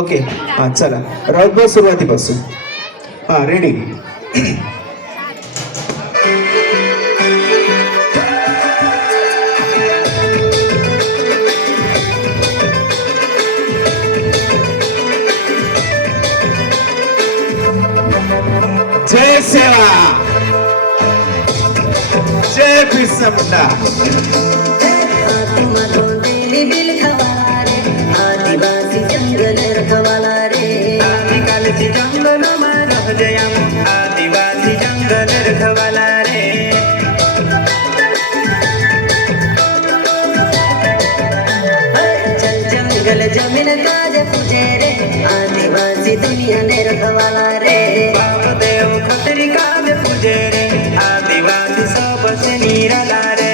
okay हां चला राऊत भाऊ सुरुवातीपासून हां रेडी जय सेवा जय बिरसा मुंडा आदिवासी जंगल रखवाला रे आदिकालची जंगल मानव जया आदिवासी जंगल रखवाला रे चल जंगल जमीन ताज पूजे रे आदिवासी दुनिया ने रखवाला रे बाप देव खतरी काज पूजे रे आदिवासी सबसे निराला रे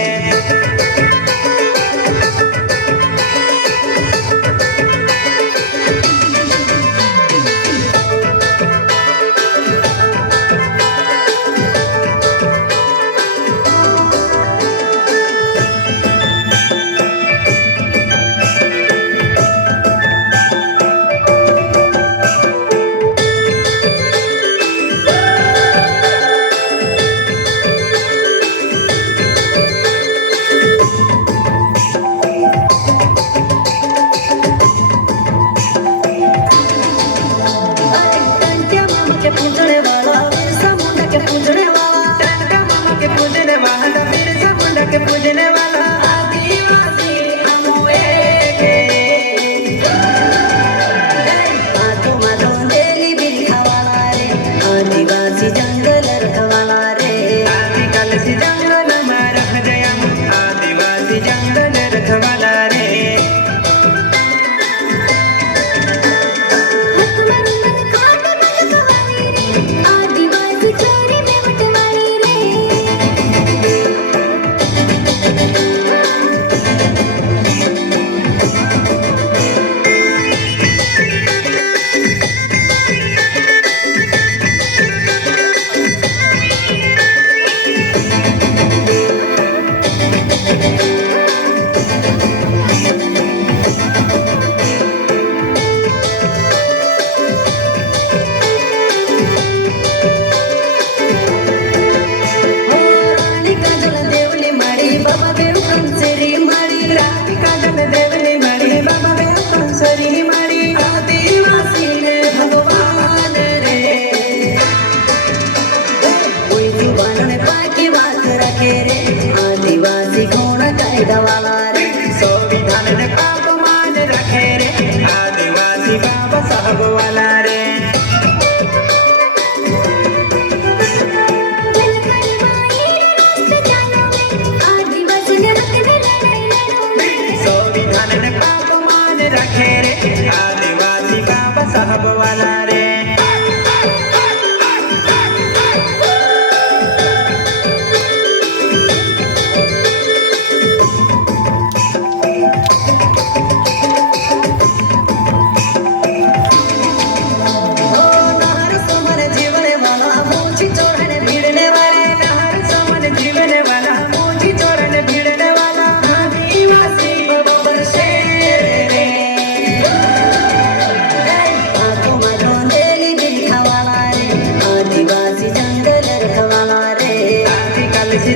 के पूजने वाला आदिवासी हम एक माधो माधो देली बिलखावाला रे आदिवासी जंगल रखवाला रे आदिकालसी जंगल में रख जया आदिवासी जंगल रखवाला रे बाबा देव कंसरी मारी रानी काजल देवने मारी बाबा देव कंसरी मारी आदिवासी ने भगवान रे कोई जुबान में पाकी बात रखे रे आदिवासी गुण कायदा वाला रे संविधान ने पाप मान रखे रे आदिवासी बाबा साहब वाला रे रखे रे आदिवासी बाबा साहब वाला रे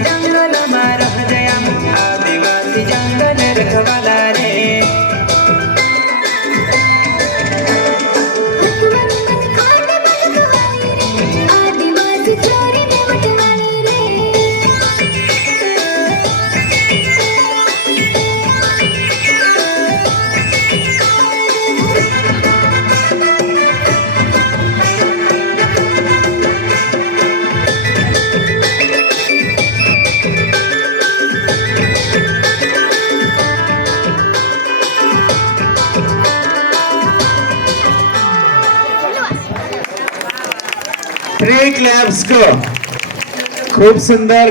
जंगल में रह जया आदिवासी जंगल रखवाला रे आदिवासी चोरी में बटवाली रे थ्री क्लैप्स को खूब सुंदर